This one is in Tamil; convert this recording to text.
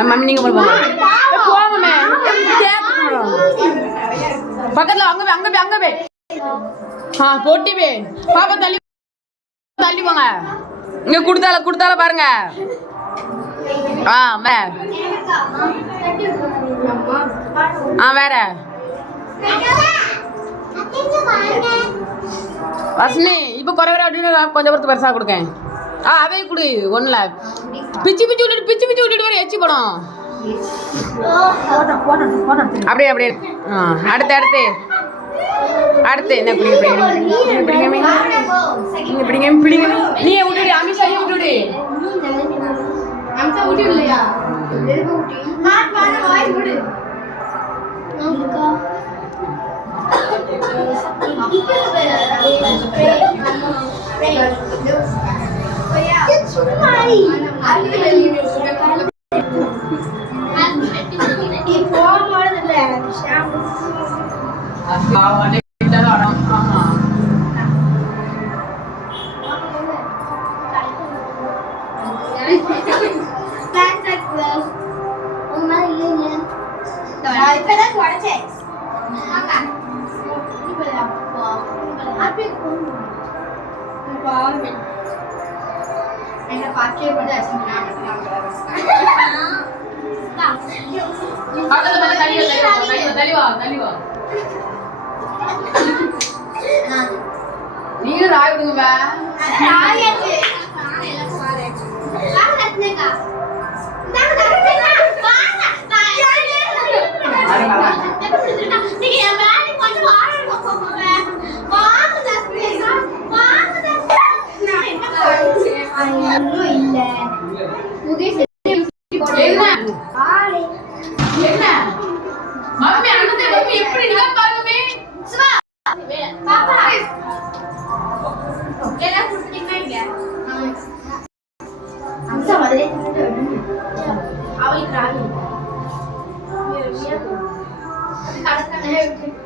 மம்மி நீங்க போங்க பக்கத்துல அங்க போய் போட்டி போய் பாப்பா தள்ளி தள்ளி போங்க இங்க குடுத்தால பாருங்க வேற வசனி இப்ப குறைவர அப்படின்னு கொஞ்சம் பொறுத்து பெருசா கொடுக்கேன் அதே குடு ஒண்ணுல பிச்சு விட்டுட்டு வர எச்சி படம் அப்படியே அடுத்து என்ன பிடிங்க நீ விட்டுடு அமிஷா விட்டுடு நீங்க ராய் விடுங்க அவளுக்கு